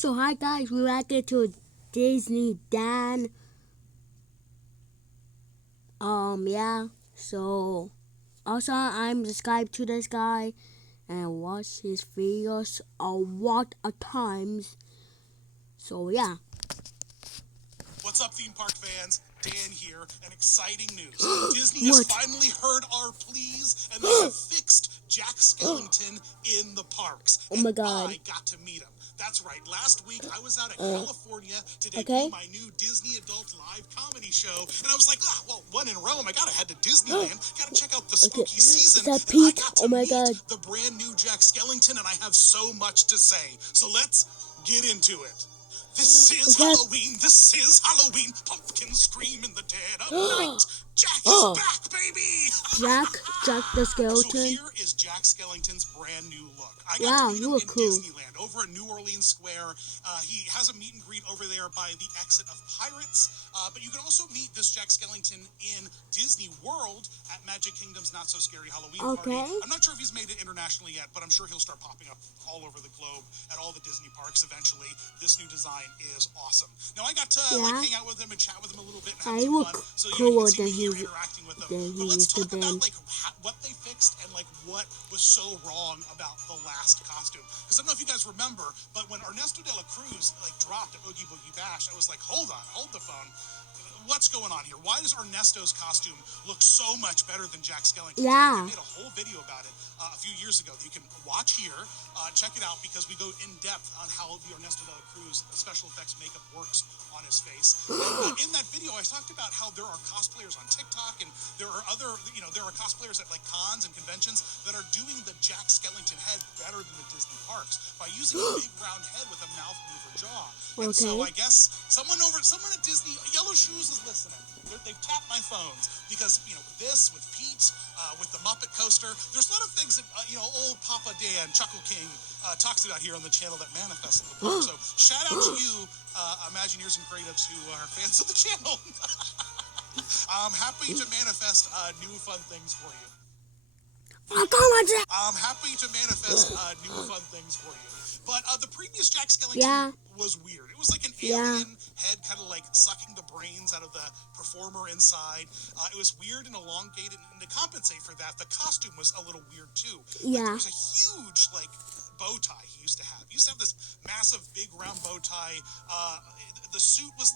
So hi guys, we're back into Disney Dan. Yeah. So also I'm subscribed to this guy and watch his videos a lot of times. So yeah. What's up, theme park fans? Dan here, and exciting news. Disney has finally heard our pleas, and they have fixed Jack Skellington in the parks. Oh my god. I got to meet him. That's right. Last week, I was out at California to debut my new Disney Adult Live comedy show, and I was like, well, one in Rome. I gotta head to Disneyland. Gotta check out the spooky season. Is that And I Pete? got Oh to my meet god. the brand new Jack Skellington, and I have so much to say. So let's get into it. This is Halloween, this is Halloween. Pumpkins scream in the dead of night. Jack is back, baby! Jack the Skeleton. So here is Jack Skellington's brand new look. I got Wow, to meet you him look in cool. Disneyland, over at New Orleans Square. He has a meet and greet over there by the exit of Pirates. But you can also meet this Jack Skellington in Disney World at Magic Kingdom's Not So Scary Halloween Party. I'm not sure if he's made it internationally yet, but I'm sure he'll start popping up all over the globe at all the Disney parks eventually. This new design is awesome. Now I got to hang out with him and chat with him a little bit and have some fun. So you can see me here interacting with him. But let's talk about what they fixed and what was so wrong about the last costume. Because I don't know if you guys remember, but when Ernesto de la Cruz dropped at Oogie Boogie Bash, I was like, hold the phone. What's going on here? Why does Ernesto's costume look so much better than Jack Skellington? Yeah. I made a whole video about it a few years ago that you can watch here. Check it out because we go in depth on how the Ernesto de la Cruz special effects makeup works on his face. And, in that video, I talked about how there are cosplayers on TikTok and there are other, there are cosplayers at cons and conventions that are doing the Jack Skellington head better than the Disney parks by using a big round head with a mouth mover jaw. And so I guess someone at Disney, Yellow Shoes is listening. They've tapped my phones because, with this, with Pete, with the Muppet Coaster, there's a lot of things that, old Papa Dan, Chuckle King, talks about here on the channel that manifest in the park. So shout out to you, Imagineers and creatives who are fans of the channel. I'm happy to manifest new fun things for you. I'm happy to manifest new fun things for you. But the previous Jack Skellington was weird. It was like an alien head kind of sucking the brains out of the performer inside. It was weird and elongated, and to compensate for that, the costume was a little weird too. There was a huge bow tie he used to have. He used to have this massive big round bow tie. The suit was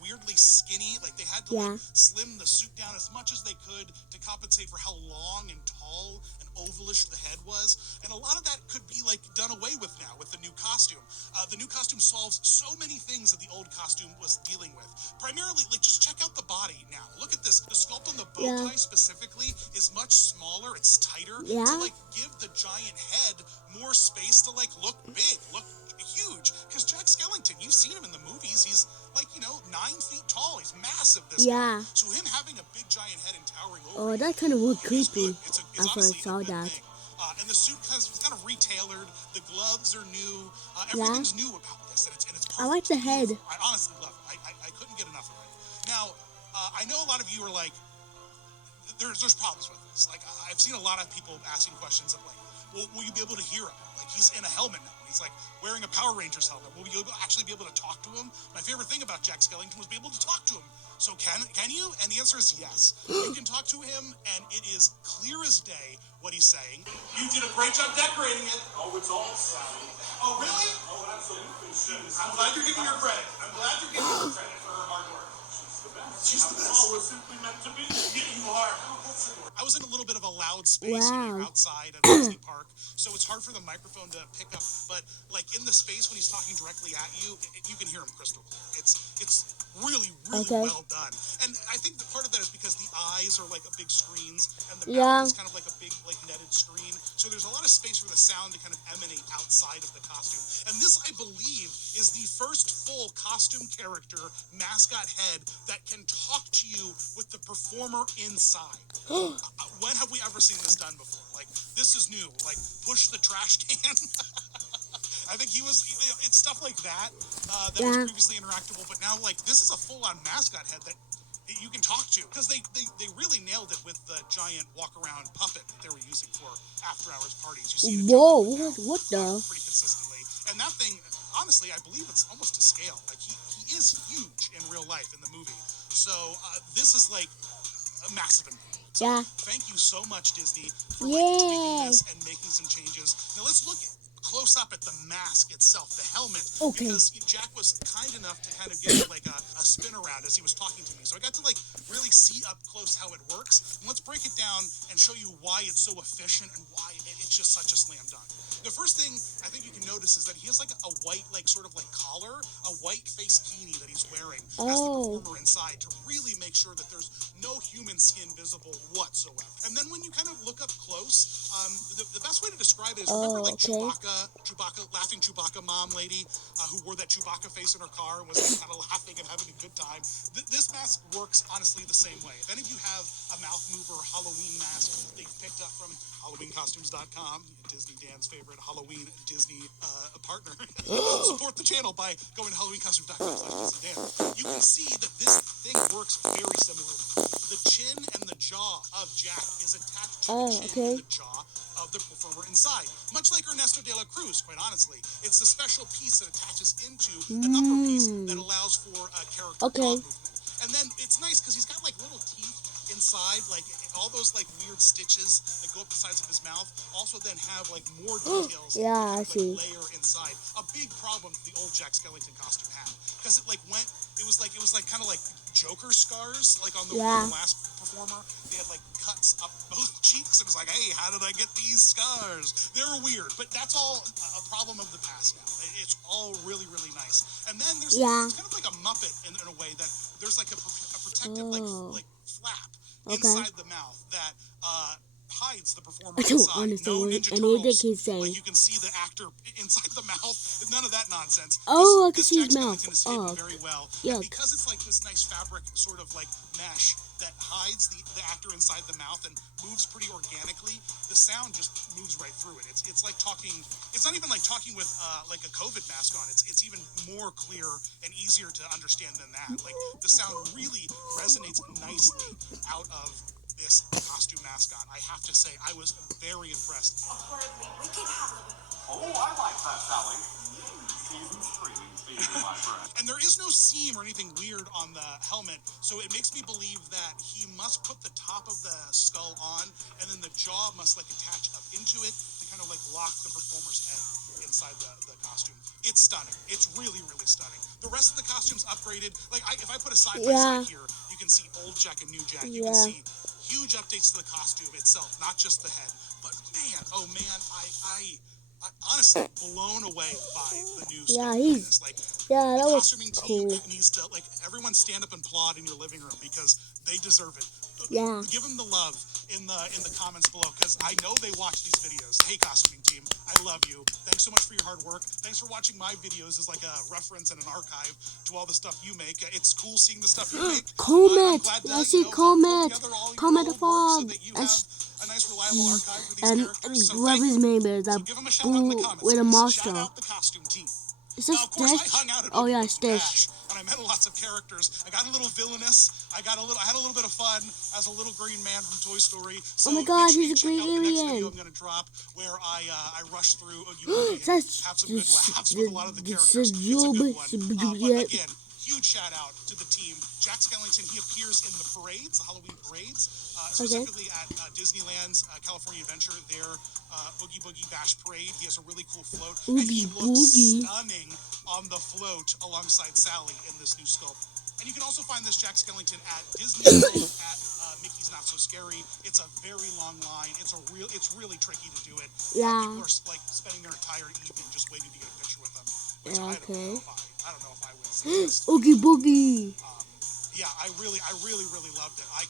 weirdly skinny. They had to slim the suit down as much as they could to compensate for how long and tall and ovalish the head was. And a lot of that could be done away with now with the new costume. The new costume solves so many things that the old costume was dealing with. Primarily, just check out the body now. Look at this. The sculpt on the bow tie specifically is much smaller. It's tighter to give the giant head more space to look big, look huge. Because Jack Skellington, you've seen him in the movies. He's 9 feet tall. He's massive, this guy. So him having a big giant head and towering over that kind of looked creepy it's after I saw that. And the suit is kind of retailored. The gloves are new. Everything's new about this, and it's perfect. I like the head. I honestly love it. I couldn't get enough of it. Now, I know a lot of you are there's problems with this. I've seen a lot of people asking questions of well, will you be able to hear him? He's in a helmet now. He's wearing a Power Rangers helmet. Will you actually be able to talk to him? My favorite thing about Jack Skellington was be able to talk to him. So can you? And the answer is yes. You can talk to him, and it is clear as day what he's saying. You did a great job decorating it. Oh, it's all Sally. Oh, really? Oh, absolutely. I'm glad you're giving her credit. I'm glad you're giving her credit for her hard work. She's the best. She's the best. Oh, we're simply meant to be. Yeah, you are. I was in a little bit of a loud space outside at a Disney park, so it's hard for the microphone to pick up. But in the space when he's talking directly at you, you can hear him crystal clear. It's really well done. And I think that part of that is because the eyes are big screens, and the mouth is kind of a big netted screen. So there's a lot of space for the sound to kind of emanate outside of the costume. And this, I believe, is the first full costume character mascot head that can talk to you with the performer inside. When have we ever seen this done before? This is new. Push the trash can. I think it's stuff like that that was previously interactable, but now this is a full-on mascot head that you can talk to, because they really nailed it with the giant walk-around puppet that they were using for after-hours parties. You see it Whoa, what the? pretty consistently, and that thing, honestly, I believe it's almost to scale. Like he is huge in real life in the movie. So this is like a massive improvement. So Yeah. thank you so much, Disney, for like tweaking Yay. this and making some changes. Now let's look close up at the mask itself, the helmet, Okay. because Jack was kind enough to kind of give it like a spin around as he was talking to me. So I got to like really see up close how it works. And let's break it down and show you why it's so efficient and why it's just such a slam dunk. The first thing I think you can notice is that he has like a white, like sort of like collar, a white face beanie that he's wearing as the performer inside to really make sure that there's no human skin visible whatsoever. And then when you kind of look up close, the best way to describe it is remember like Chewbacca, laughing Chewbacca mom lady who wore that Chewbacca face in her car and was like, kind of laughing and having a good time. This mask works honestly the same way. If any of you have a mouth mover Halloween mask that you picked up from HalloweenCostumes.com, Disney Dan's favorite Halloween Disney partner, support the channel by going to HalloweenCostumes.com/DisneyDan. You can see that this thing works very similarly. The chin and the jaw of Jack is attached to the chin and the jaw of the performer inside. Much like Ernesto de la Cruz, quite honestly. It's the special piece that attaches into an upper piece that allows for character jaw movement. And then it's nice because he's got like little teeth inside, like all those like weird stitches that go up the sides of his mouth also then have like more details Yeah, I see. layer inside. A big problem the old Jack Skellington costume had, because it like it was like kind of like Joker scars, like on the last performer. They had like cuts up both cheeks. It was like, hey, how did I get these scars? They were weird, but that's all a problem of the past now. It's all really, really nice. And then there's it's kind of like a Muppet in a way that there's like a protective like flap inside the mouth that hides the performer inside. No Ninja Turtles. Like you can see the actor inside the mouth. None of that nonsense. I can this see Jack his mouth. Skellington is hidden very well. And because it's like this nice fabric sort of like mesh that hides the actor inside the mouth and moves pretty organically, the sound just moves right through it. It's like talking. It's not even like talking with like a COVID mask on. It's even more clear and easier to understand than that. Like the sound really resonates nicely out of this costume mascot. I have to say, I was very impressed. Oh, I like that, Sally. Season streaming feed, my friend. And there is no seam or anything weird on the helmet, so it makes me believe that he must put the top of the skull on, and then the jaw must like attach up into it to kind of like lock the performer's head inside the costume. It's stunning. It's really, really stunning. The rest of the costume's upgraded. Like if I put a side by side here, you can see old Jack and new Jack. You can see huge updates to the costume itself, not just the head. But man, oh man, I honestly blown away by the new stuff in this. Like that the was costuming cool. team needs to like everyone stand up and applaud in your living room because they deserve it. Give them the love in the comments below because I know they watch these videos. Hey, costuming team, I love you. Thanks so much for your hard work. Thanks for watching my videos as like a reference and an archive to all the stuff you make. It's cool seeing the stuff you make. Comment. I see comment. Comment so above. that you have a nice reliable archive for these And characters. So whoever's name is that give them a shout out in the comments. with a monster. Shout out the costume team. Is this Now, of course, I Stitch? hung out at Oh yeah, Oogie Boogie Stitch. Bash, and I met lots of characters. I got a little villainous. I had a little bit of fun as a little green man from Toy Story. So Oh my God, make he's sure a you check out green the next alien. video I'm going to drop where I rush through Oogie Boogie and have some good laughs with a lot of the characters. It's a good one. But again, huge shout out to the team. Jack Skellington, he appears in the parades, the Halloween parades, specifically at Disneyland's California Adventure, their Oogie Boogie Bash parade. He has a really cool float, and he looks stunning on the float alongside Sally in this new sculpt. And you can also find this Jack Skellington at Disney World at Mickey's Not So Scary. It's a very long line. It's really tricky to do it. People are like spending their entire evening just waiting to get a picture with them. Which I don't know if I would suggest. Oogie Boogie. Yeah, I really loved it. I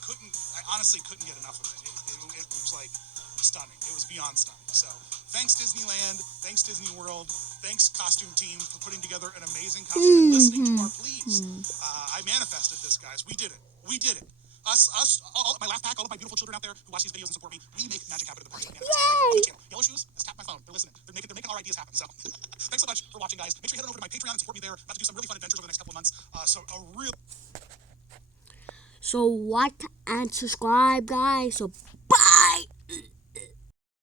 honestly couldn't get enough of it. It was like stunning. It was beyond stunning. So thanks Disneyland, thanks Disney World, thanks costume team for putting together an amazing costume and listening to our pleas. I manifested this, guys. We did it. We did it. Us, all my laugh pack, all of my beautiful children out there who watch these videos and support me, we make magic happen at the party. Yay! Yellow Shoes has tapped my phone. They're listening. They're making our ideas happen. So thanks so much for watching, guys. Make sure you head on over to my Patreon and support me there. I'm about to do some really fun adventures over the next couple of months. So like and subscribe, guys. So